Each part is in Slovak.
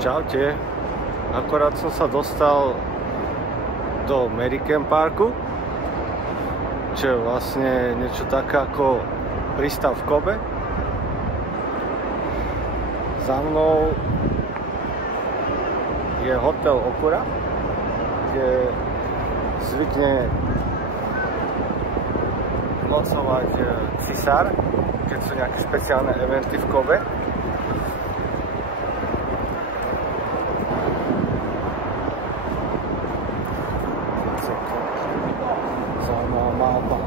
Čaute, akorát som sa dostal do American Parku, čo je vlastne niečo také ako prístav v Kobe. Za mnou je hotel Okura, kde zvykne nocovať cisár, keď sú nejaké špeciálne eventy v Kobe. Zaujímavá malba,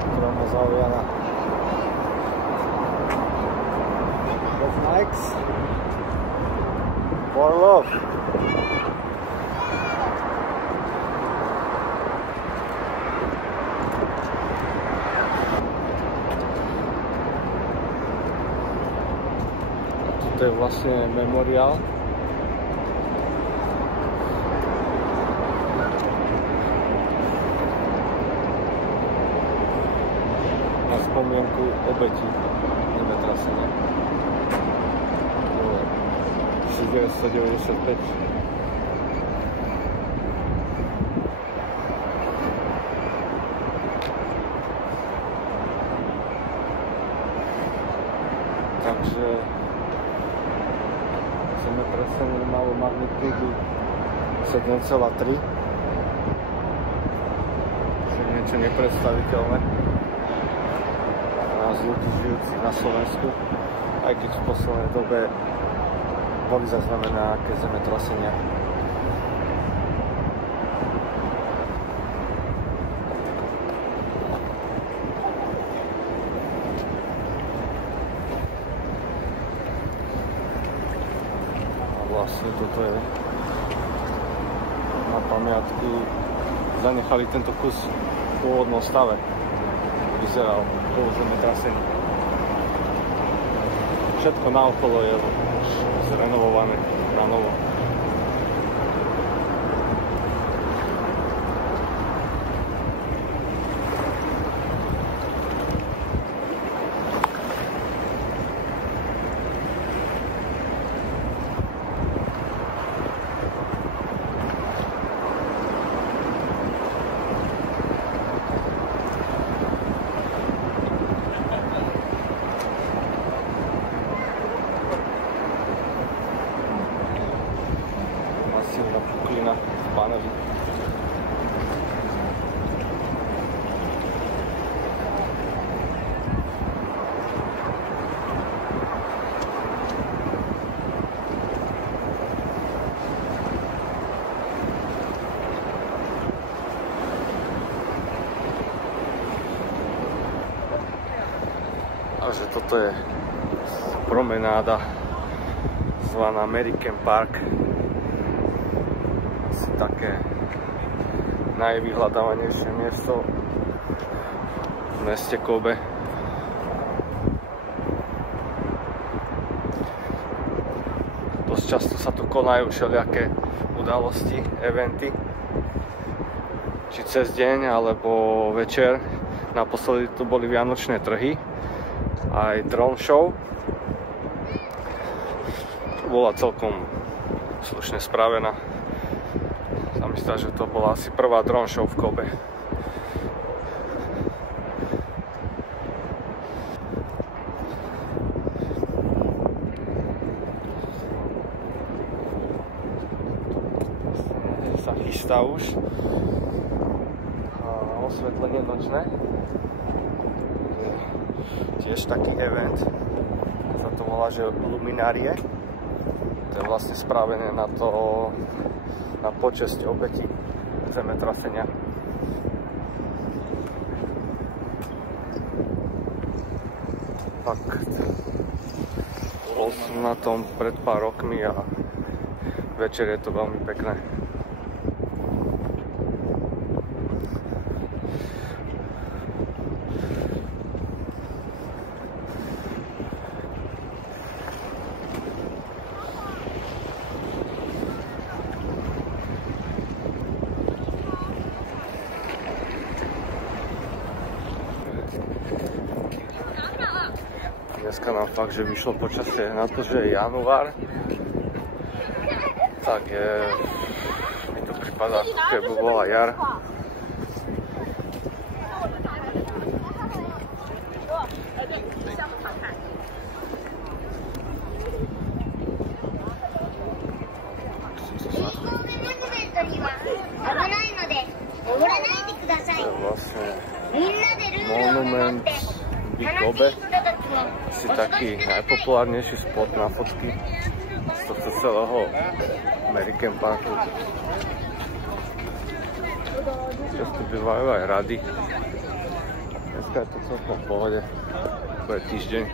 ktorá ma zaujala. Love Nikes for love. To je vlastne memoriál. Na spomienku obetí zemetrasenia 1995. Takže zemetrasenie malo magnitúdu 7,3. To je niečo nepredstaviteľné nás ľudí žijúcich na Slovensku, aj keď v poslednej dobe boli zaznamenané nejaké zemetrasenia. Vlastne toto je na pamiatku, zanechali tento kus v pôvodnom stave, vyzeral po zemetrasení. Všetko naokolo je už zrenovované na novo. Masívna puklina v paneli. Takže toto je promenáda zvaná American Park. Asi také najvyhľadávanejšie miesto v meste Kobe. Dosť často sa tu konajú všelijaké udalosti, eventy, či cez deň alebo večer. Naposledy tu boli vianočné trhy, aj drone show. Bola celkom slušne spravená. Sa mi zdá, že to bola asi prvá drone show v Kobe. Sa chystá už osvetlenie nočné. Tiež taký event, sa to volá, že luminárie. To je vlastne spravené na počesť obetí zemetrasenia. Fakt, bol som na tom pred pár rokmi a večer je to veľmi pekné. Dneska nám fakt, že vyšlo počasie na to, že je január Tak je, mi to pripadá, keby bola jar. Monument Big Kobe, asi taký najpopulárnejší spot na fotky z tohto celého American Parku. Často bývajú aj rady. Dneska je to celkom v pohode, to je týždeň.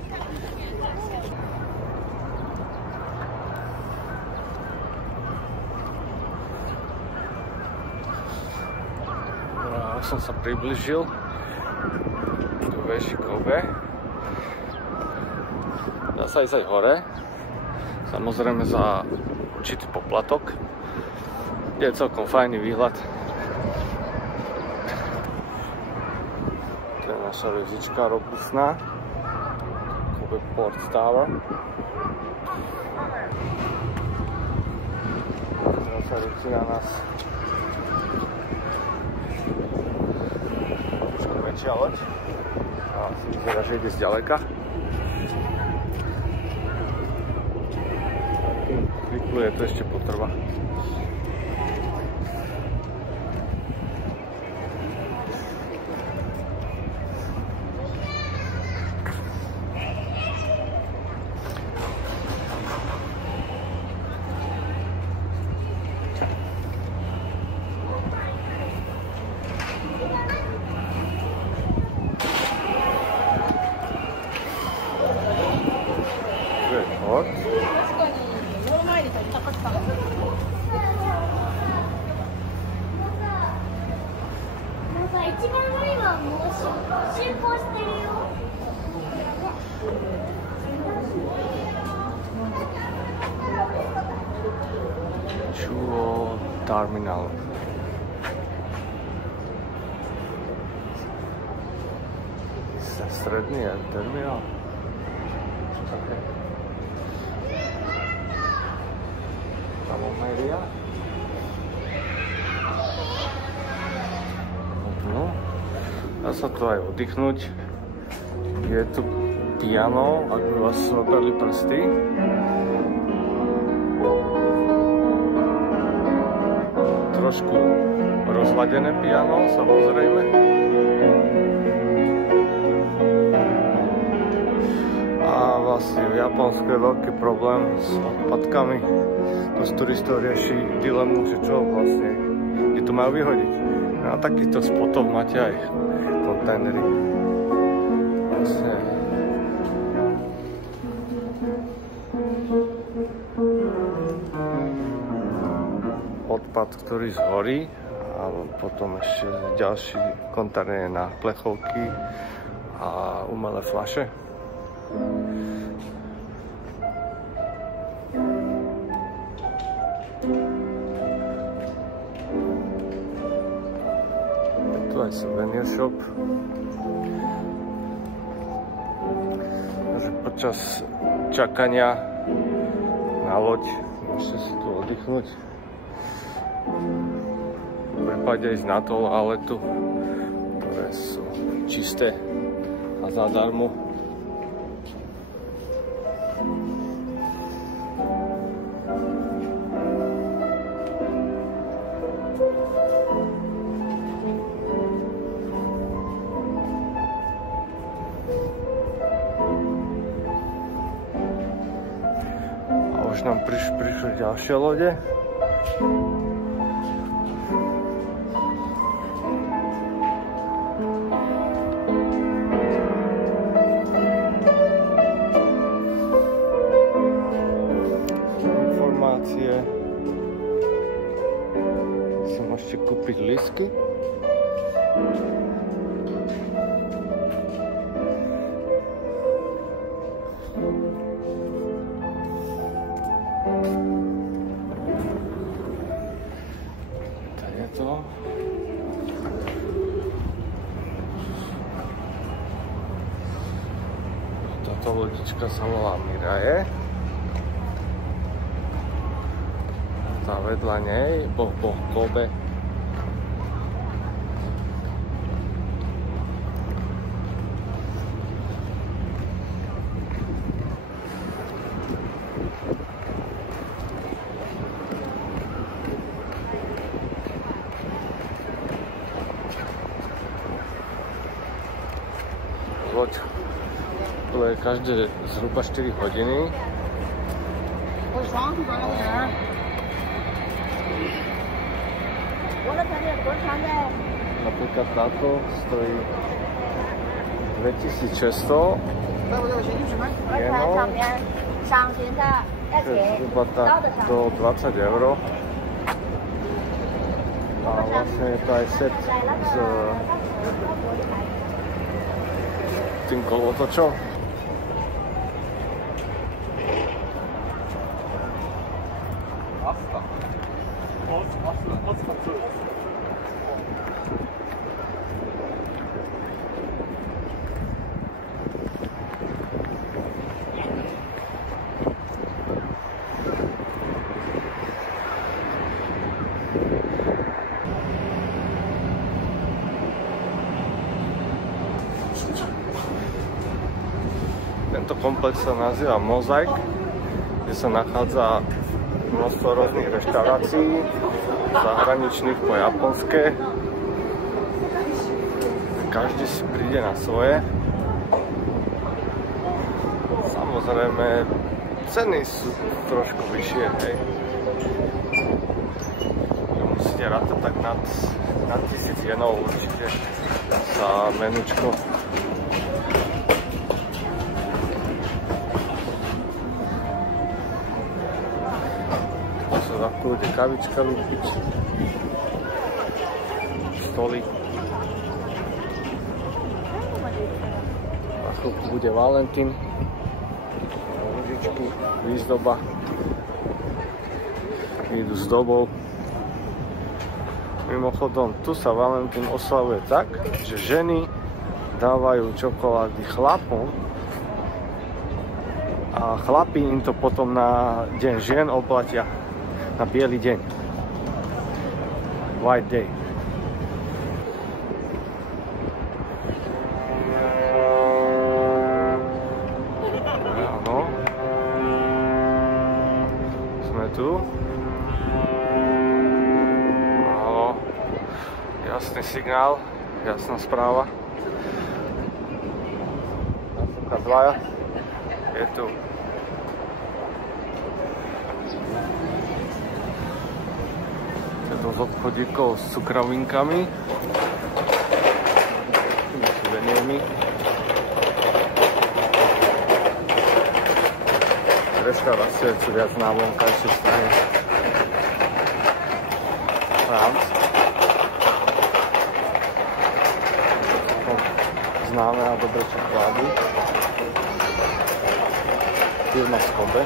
Ja som sa priblížil k veži Kobe. Dá sa ísť aj hore, samozrejme za určitý poplatok. Je celkom fajný výhľad. To je naša vežička robustná, Kobe Port Tower. Teraz sa ručí na nás väčšia loď. A si vyzerá, že ide zďaleka. Vypluje, to ešte potrvá. Chuo Terminal. Stredný je terminál. Okay. Media. No, dá sa tu aj oddychnúť. Je tu piano, ak by vás zobrali prsty. Trošku rozladené piano, samozrejme. A vlastne v Japonsku je veľký problém s odpadkami. Dosť turistov rieši dilemu, že čo vlastne, kde to majú vyhodiť. Na takýchto spotoch máte aj kontajnery. Vlastne odpad, ktorý zhorí, a potom ešte ďalší kontajner na plechovky a umelé fľaše. Je tu aj souvenir shop. Takže počas čakania na loď môžete si tu oddychnúť. V prípade ísť na toaletu, ktoré sú čisté a zadarmo. A už nám prišli ďalšie lode. Si môžete kúpiť lístky. Tak je to. Táto lodička sa volá Mirae. Tá vedľa nej, boh Kobe. Loď pluje každé zhruba 4 hodiny. Napríklad táto stojí 2600 jenov, to je zhruba do 20 €. A vlastne je to aj set s tým kolotočom. Tento komplex sa nazýva Mozaik, kde sa nachádza množstvo rôznych reštaurácií, zahraničných po japonské. Každý si príde na svoje. Samozrejme, ceny sú trošku vyššie, hej. Musíte rátať tak nad 1000 jenov určite za menučko. Za kľude kavička vypiť, stoly. Na chvíľku bude Valentín, ružičky, výzdoba, idú s dobou. Mimochodom, tu sa Valentín oslavuje tak, že ženy dávajú čokolády chlapom a chlapi im to potom na deň žien oplatia. Na biely deň. White day. Áno. Sme tu. Áno. Jasný signál, jasná správa. Následka 2 je tu. Z obchodíkov s cukrovinkami, suvenírmi. Reštaurácie sú viac na vonkajšej strane. Známe a dobré čokolády. Firma z Kobe.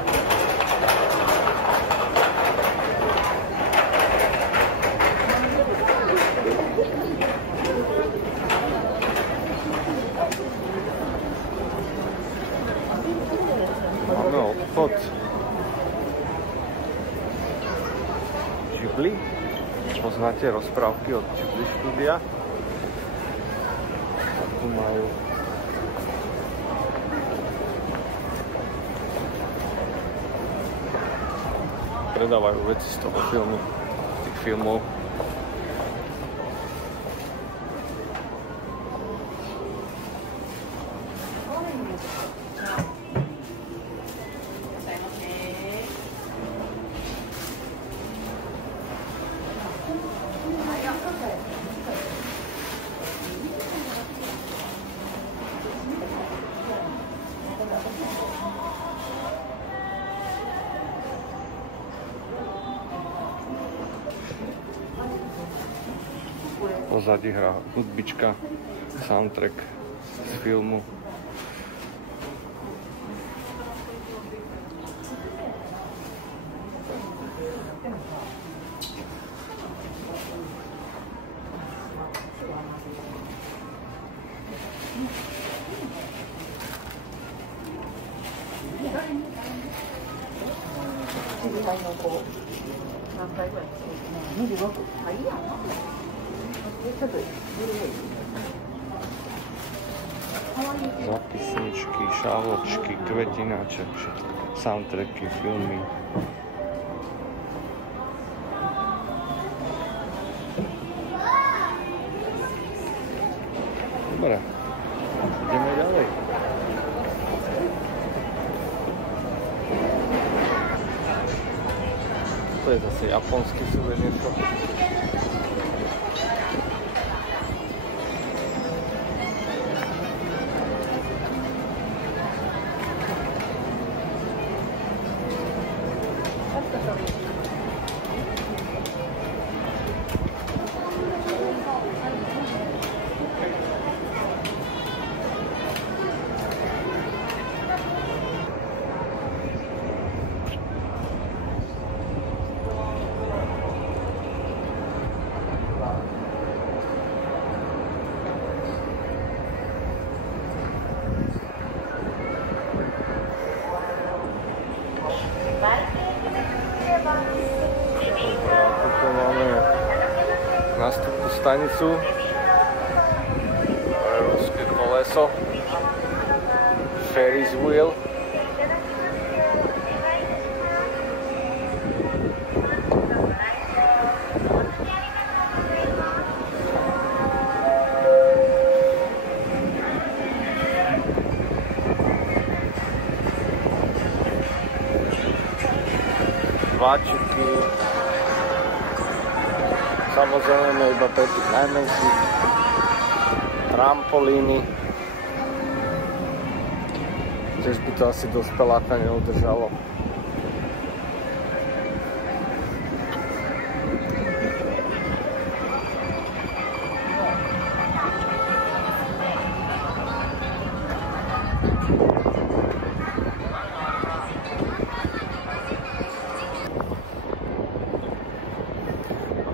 Máme obchod Ghibli. Poznáte rozprávky od Ghibli štúdia. A tu majú predávajú veci z toho filmu, tých filmov. Pozadí hrá hudbička, soundtrack z filmu. Zapisničky, šáločky, kvetináče, soundtracky, filmy. Dobre, ideme ďalej. To je zase japonský suvenír shop. Nástupnú stanicu, ruské koleso, Ferris wheel. Váčiky. Samozrejme iba pre tých najmenších, trampolíny. Tiež by to asi dospeláka neudržalo.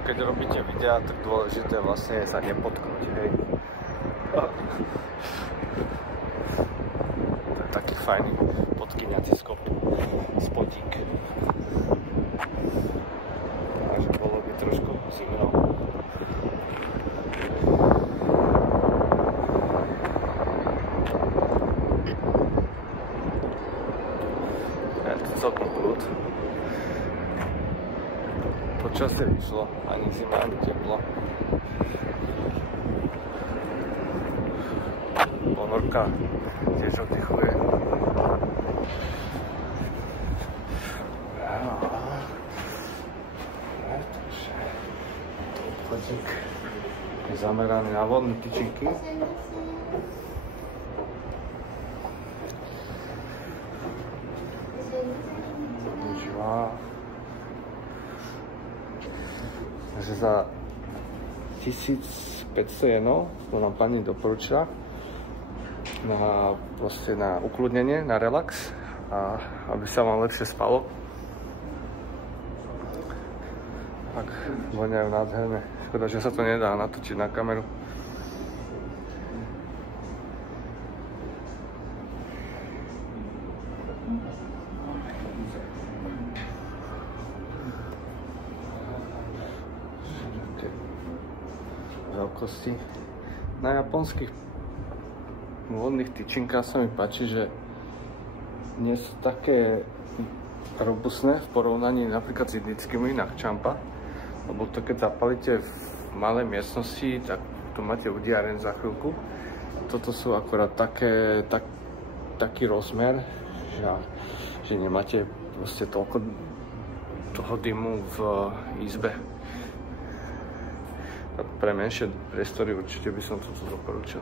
Keď robíte videá, tak dôležité vlastne je sa nepotknúť, hej. To je taký fajný podkyňací spotík. Takže bolo by trošku zimno. Je to celkom prúd. Počasie vyšlo, ani zima, ani teplo. Ponorka tiež oddychuje. Obchodík je zameraný na vodné tyčinky. Takže za 1500 jenov to nám pani doporučila na ukludnenie, na relax a aby sa vám lepšie spalo. Tak voňajú nádherne. Škoda, že sa to nedá natočiť na kameru. Veľkosti. Na japonských vodných tyčinkách sa mi páči, že nie sú také robustné v porovnaní napríklad s indickými na champa, lebo to keď zapalíte v malej miestnosti, tak to máte udiareň za chvíľku. Toto sú akorát taký rozmer, že nemáte proste toľko toho dymu v izbe. Pre menšie priestory určite by som toto doporučil.